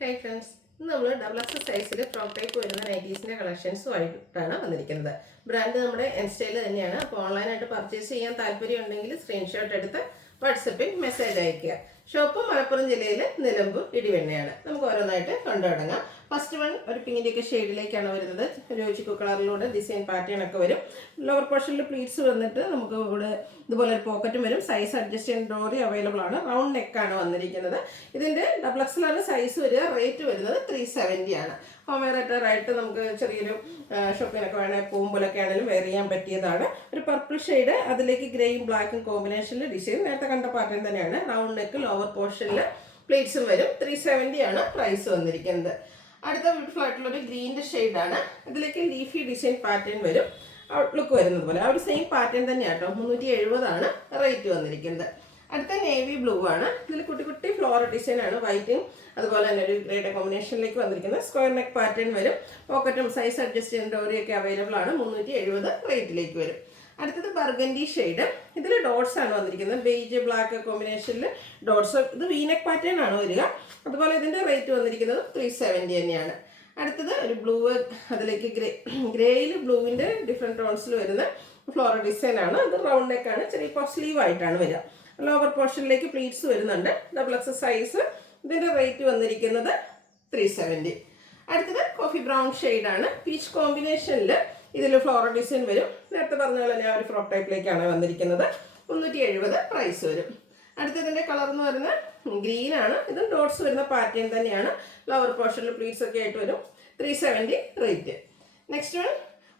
Hi friends, ഇന്ന് നമ്മൾ double X സൈസിൽ ഫ്രോക്ക് ടൈപ്പ് വരുന്ന നൈറ്റീസിൻ്റെ കളക്ഷൻസുമായിട്ടാണ് വന്നിരിക്കുന്നത്. ബ്രാൻഡ് നമ്മുടെ എൻസ്റ്റൈൽ തന്നെയാണ്. അപ്പോൾ ഓൺലൈനായിട്ട് പർച്ചേസ് ചെയ്യാൻ താല്പര്യം ഉണ്ടെങ്കിൽ സ്ക്രീൻഷോട്ട് എടുത്ത് വാട്സപ്പിൽ മെസ്സേജ് അയയ്ക്കുക. ഷോപ്പ് മലപ്പുറം ജില്ലയിൽ നിലമ്പൂർ ഇടിവെണ്ണയാണ്. നമുക്ക് ഓരോന്നായിട്ട് കൊണ്ടുപോടങ്ങാം. ഫസ്റ്റ് വൺ ഒരു പിങ്കിൻ്റെയൊക്കെ ഷെയ്ഡിലേക്കാണ് വരുന്നത്. ഒരു ചിക്കു കളറിലൂടെ ഡിസൈൻ പാറ്റേൺ ഒക്കെ വരും. ലോവർ പോർഷനിൽ പ്ലീറ്റ്സ് വന്നിട്ട് നമുക്ക് ഇവിടെ ഇതുപോലെ ഒരു പോക്കറ്റും വരും. സൈസ് അഡ്ജസ്റ്റ് ചെയ്യാൻ ഡോറി അവൈലബിൾ ആണ്. റൗണ്ട് നെക്കാണ് വന്നിരിക്കുന്നത്. ഇതിൻ്റെ ഡബിൾ എക്സലാണ് സൈസ് വരിക. റേറ്റ് വരുന്നത് 370 ആണ്. ഹോം വെയറായിട്ട് നമുക്ക് ചെറിയൊരു ഷോപ്പിനൊക്കെ വേണമെങ്കിൽ പോകുമ്പോഴൊക്കെ ആണെങ്കിലും വെയർ ചെയ്യാൻ പറ്റിയതാണ്. ഒരു പർപ്പിൾ ഷെയ്ഡ്, അതിലേക്ക് ഗ്രേയും ബ്ലാക്കും കോമ്പിനേഷനിൽ ഡിസൈൻ നേരത്തെ കണ്ട പാറ്റേൺ തന്നെയാണ്. റൗണ്ട് നെക്ക്, ലോവർ പോർഷനിൽ പ്ലേറ്റ്സും വരും. 370 ആണ് പ്രൈസ് വന്നിരിക്കുന്നത്. അടുത്ത ബ്യൂട്ടിഫുൾ ആയിട്ടുള്ളൊരു ഗ്രീൻ്റെ ഷെയ്ഡാണ്. ഇതിലേക്ക് ലീഫി ഡിസൈൻ പാറ്റേൺ വരും. ഔട്ട്ലുക്ക് വരുന്നത് പോലെ ആ ഒരു സെയിം പാറ്റേൺ തന്നെയാണ് കേട്ടോ. 370 ആണ് റേറ്റ് വന്നിരിക്കുന്നത്. അടുത്ത നേവി ബ്ലൂ ആണ്. ഇതിൽ കുട്ടി കുട്ടി ഫ്ലോറൽ ഡിസൈൻ ആണ്. വൈറ്റും അതുപോലെ തന്നെ ഒരു ഗ്രേയുടെ കോമ്പിനേഷനിലേക്ക് വന്നിരിക്കുന്നത്. സ്ക്വയർ നെക്ക് പാറ്റേൺ വരും. പോക്കറ്റും സൈസ് അഡ്ജസ്റ്റ് ചെയ്യുന്ന ഡോറിയൊക്കെ അവൈലബിൾ ആണ്. 370 റേറ്റിലേക്ക് വരും. അടുത്തത് ബർഗൻഡി ഷെയ്ഡ്. ഇതിൽ ഡോട്ട്സ് ആണ് വന്നിരിക്കുന്നത്. ബേജ് ബ്ലാക്ക് കോമ്പിനേഷനിൽ ഡോട്ട്സ്. ഇത് വീനെക്ക് പാറ്റേൺ ആണ് വരിക. അതുപോലെ ഇതിൻ്റെ റേറ്റ് വന്നിരിക്കുന്നത് 370 തന്നെയാണ്. അടുത്തത് ഒരു ബ്ലൂ, അതിലേക്ക് ഗ്രേയിൽ ബ്ലൂവിൻ്റെ ഡിഫറെൻറ്റ് ടോൺസിൽ വരുന്ന ഫ്ലോറൽ ഡിസൈൻ ആണ്. അത് റൗണ്ട് നെക്കാണ്. ചെറിയ ഇപ്പോൾ സ്ലീവ് ആയിട്ടാണ് വരിക. ലോവർ പോർഷനിലേക്ക് പ്ലീറ്റ്സ് വരുന്നുണ്ട്. Double X size. ഇതിൻ്റെ റേറ്റ് വന്നിരിക്കുന്നത് 370. അടുത്തത് കോഫി ബ്രൗൺ ഷെയ്ഡാണ്. പീച്ച് കോമ്പിനേഷനിൽ ഇതിൽ ഫ്ലോറൽ ഡിസൈൻ വരും. നേരത്തെ പറഞ്ഞ പോലെ ഞാൻ ഒരു ഫ്രോക്ക് ടൈപ്പിലേക്കാണ് വന്നിരിക്കുന്നത്. 370 പ്രൈസ് വരും. അടുത്തതിൻ്റെ കളർ എന്ന് പറയുന്നത് ഗ്രീനാണ്. ഇതും ഡോട്ട്സ് വരുന്ന പാറ്റേൺ തന്നെയാണ്. ലോവർ പോർഷനിൽ പ്ലീറ്റ്സ് ഒക്കെ ആയിട്ട് വരും. 370 റേറ്റ്. നെക്സ്റ്റ് വൺ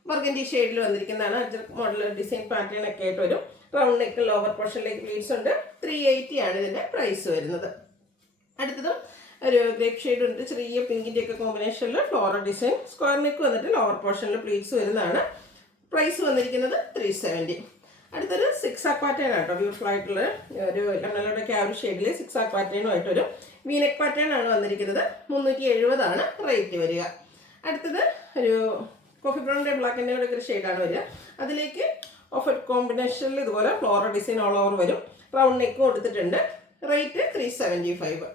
ബർഗൻഡി ഷെയ്ഡിൽ വന്നിരിക്കുന്നതാണ്. അജർക്ക് മോഡൽ ഡിസൈൻ പാറ്റേൺ ഒക്കെ ആയിട്ട് വരും. റൗണ്ട് നെക്ക്, ലോവർ പോർഷനിലേക്ക് പ്ലീറ്റ്സ് ഉണ്ട്. 380 ആണ് ഇതിൻ്റെ പ്രൈസ് വരുന്നത്. അടുത്തതും ഒരു ഗ്രേപ്പ് ഷെയ്ഡ് ഉണ്ട്. ചെറിയ പിങ്കിൻ്റെ ഒക്കെ കോമ്പിനേഷനിൽ ഫ്ലോറൽ ഡിസൈൻ. സ്ക്വയർ നെക്ക് വന്നിട്ട് ലോവർ പോർഷനിൽ പ്ലീറ്റ്സ് വരുന്നതാണ്. പ്രൈസ് വന്നിരിക്കുന്നത് 370. അടുത്തൊരു സിക്സ് ആക്ക് പാറ്റേൺ ആട്ടോ. ബ്യൂട്ടിഫുൾ ആയിട്ടുള്ള ഒരു ലെമണലോടൊക്കെ ആ ഒരു ഷെയ്ഡിൽ സിക്സ് ആക്ക് പാറ്റേണുമായിട്ട് ഒരു വീനെക്ക് പാറ്റേൺ ആണ് വന്നിരിക്കുന്നത്. 370 ആണ് റേറ്റ് വരിക. അടുത്തത് ഒരു കോഫി ബ്രൗണിൻ്റെ ബ്ലാക്കിൻ്റെ കൂടെ ഒരു ഷെയ്ഡാണ് വരിക. അതിലേക്ക് ഓഫ് കോമ്പിനേഷനിൽ ഇതുപോലെ ഫ്ലോറൽ ഡിസൈൻ ഓൾ ഓവർ വരും. റൗണ്ട് നെക്ക് കൊടുത്തിട്ടുണ്ട്. റേറ്റ് 375.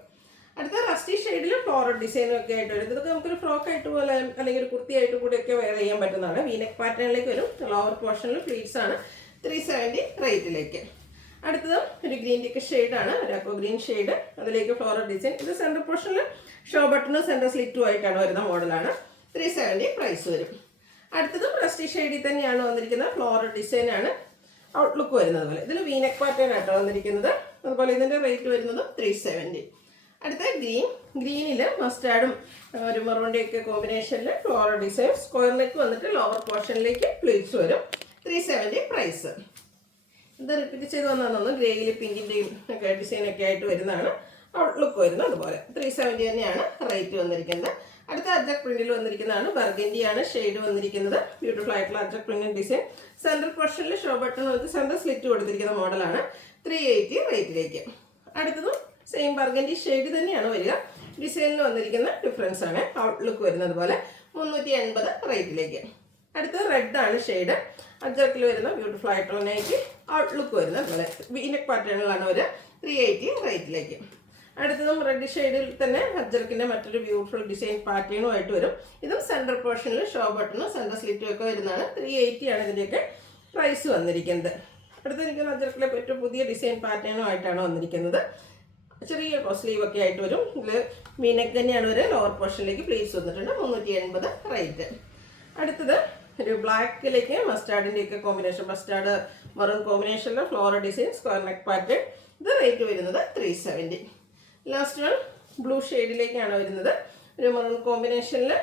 അടുത്ത റസ്റ്റി ഷെയ്ഡിൽ ഫ്ലോറൽ ഡിസൈനും ഒക്കെ ആയിട്ട് വരും. ഇതൊക്കെ നമുക്കൊരു ഫ്രോക്ക് ആയിട്ട് പോലെ അല്ലെങ്കിൽ ഒരു കുർത്തി ആയിട്ട് കൂടെയൊക്കെ വെയർ ചെയ്യാൻ പറ്റുന്നതാണ്. വീനെക്ക് പാറ്റേണിലേക്ക് വരും. ലോവർ പോർഷനിൽ പ്ലീറ്റ്സ് ആണ്. 370 റേറ്റിലേക്ക്. അടുത്തത് ഒരു ഗ്രീൻ ടിക്ക് ഷെയ്ഡാണ്. ഒരു അക്കോ ഗ്രീൻ ഷെയ്ഡ്. അതിലേക്ക് ഫ്ലോറൽ ഡിസൈൻ. ഇത് സെൻറ്റർ പോർഷനിൽ ഷോ ബട്ടണും സെൻറ്റർ സ്ലിറ്റും ആയിട്ടാണ് വരുന്ന മോഡലാണ്. 370 പ്രൈസ് വരും. അടുത്തതും റസ്റ്റി ഷെയ്ഡിൽ തന്നെയാണ് വന്നിരിക്കുന്നത്. ഫ്ലോറൽ ഡിസൈൻ ആണ് ഔട്ട്ലുക്ക് വരുന്നത് പോലെ. ഇതിൽ വീനെക്ക് പാറ്റേൺ ആട്ടോ വന്നിരിക്കുന്നത്. അതുപോലെ ഇതിൻ്റെ റേറ്റ് വരുന്നത് 370. അടുത്ത ഗ്രീനിൽ മസ്റ്റാർഡും ഒരു മെറൂണിൻ്റെയൊക്കെ കോമ്പിനേഷനിൽ ഫ്ലോറൽ ഡിസൈൻ. സ്ക്വയർ നെക്ക് വന്നിട്ട് ലോവർ പോർഷനിലേക്ക് പ്ലീറ്റ്സ് വരും. 370 പ്രൈസ്. ഇത് റിപ്പീറ്റ് ചെയ്ത് വന്നതെന്ന് ഗ്രേയിൽ പിങ്കിൻ്റെയും ഒക്കെ ഡിസൈനൊക്കെ ആയിട്ട് വരുന്നതാണ്. ഔട്ട്ലുക്ക് വരുന്നത് അതുപോലെ. 370 തന്നെയാണ് റേറ്റ് വന്നിരിക്കുന്നത്. അടുത്ത അജക് പ്രിന്റിൽ വന്നിരിക്കുന്നതാണ്. ബർഗൻഡിയാണ് ഷെയ്ഡ് വന്നിരിക്കുന്നത്. ബ്യൂട്ടിഫുൾ ആയിട്ടുള്ള അജക് പ്രിന്റിൻ ഡിസൈൻ. സെൻട്രൽ പോർഷനിൽ ഷോ ബട്ടൺ വന്ന് സെൻട്രൽ സ്ലിറ്റ് കൊടുത്തിരിക്കുന്ന മോഡലാണ്. 380 റേറ്റിലേക്ക്. അടുത്തതും സെയിം ബർഗൻഡി ഷെയ്ഡ് തന്നെയാണ് വരിക. ഡിസൈനിൽ വന്നിരിക്കുന്ന ഡിഫറൻസ് ആണ്. ഔട്ട്ലുക്ക് വരുന്നത് പോലെ. 380 റേറ്റിലേക്ക്. അടുത്തത് റെഡ് ആണ് ഷെയ്ഡ്. അജർക്കിൽ വരുന്ന ബ്യൂട്ടിഫുൾ ആയിട്ടുള്ള നൈറ്റി. ഔട്ട്ലുക്ക് വരുന്നത് പോലെ വീനെക്ക് പാറ്റേണിലാണ് വരിക. 380 റേറ്റിലേക്ക്. അടുത്തതും റെഡ് ഷെയ്ഡിൽ തന്നെ അജർക്കിൻ്റെ മറ്റൊരു ബ്യൂട്ടിഫുൾ ഡിസൈൻ പാറ്റേണുമായിട്ട് വരും. ഇതും സെൻട്രൽ പോർഷനിൽ ഷോ ബട്ടണും സെൻട്രൽ സ്ലിറ്റും ഒക്കെ വരുന്നതാണ്. 380 ആണ് ഇതിൻ്റെയൊക്കെ പ്രൈസ് വന്നിരിക്കുന്നത്. അടുത്തിരിക്കുന്ന അജർക്കിലെ ഏറ്റവും പുതിയ ഡിസൈൻ പാറ്റേണുമായിട്ടാണ് വന്നിരിക്കുന്നത്. ചെറിയ സ്ലീവ് ഒക്കെ ആയിട്ട് വരും. ഇതിൽ വീനെക്ക് തന്നെയാണ് വരിക. ലോവർ പോർഷനിലേക്ക് പ്ലീറ്റ്സ് വന്നിട്ടുണ്ട്. 380 റേറ്റ്. അടുത്തത് ഒരു ബ്ലാക്കിലേക്ക് മസ്റ്റാർഡിൻ്റെയൊക്കെ കോമ്പിനേഷൻ. മസ്റ്റാർഡ് മറൂൺ കോമ്പിനേഷനിൽ floral design, square neck pattern. ഇത് റേറ്റ് വരുന്നത് 370. ലാസ്റ്റ് വൺ ബ്ലൂ ഷെയ്ഡിലേക്കാണ് വരുന്നത്. ഒരു മറൂൺ കോമ്പിനേഷനിൽ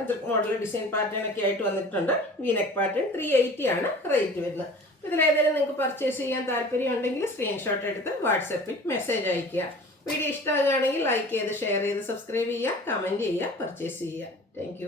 അത് മോഡൽ ഡിസൈൻ പാറ്റേൺ ഒക്കെ ആയിട്ട് വന്നിട്ടുണ്ട്. V-neck pattern. 380 ആണ് റേറ്റ് വരുന്നത്. ഇതിലേതെങ്കിലും നിങ്ങൾക്ക് പർച്ചേസ് ചെയ്യാൻ താല്പര്യമുണ്ടെങ്കിൽ സ്ക്രീൻഷോട്ട് എടുത്ത് വാട്സപ്പിൽ മെസ്സേജ് അയയ്ക്കുക. വീഡിയോ ഇഷ്ടമാകുകയാണെങ്കിൽ ലൈക്ക് ചെയ്ത് ഷെയർ ചെയ്ത് സബ്സ്ക്രൈബ് ചെയ്യുക, കമൻറ്റ് ചെയ്യുക, പർച്ചേസ് ചെയ്യുക. താങ്ക്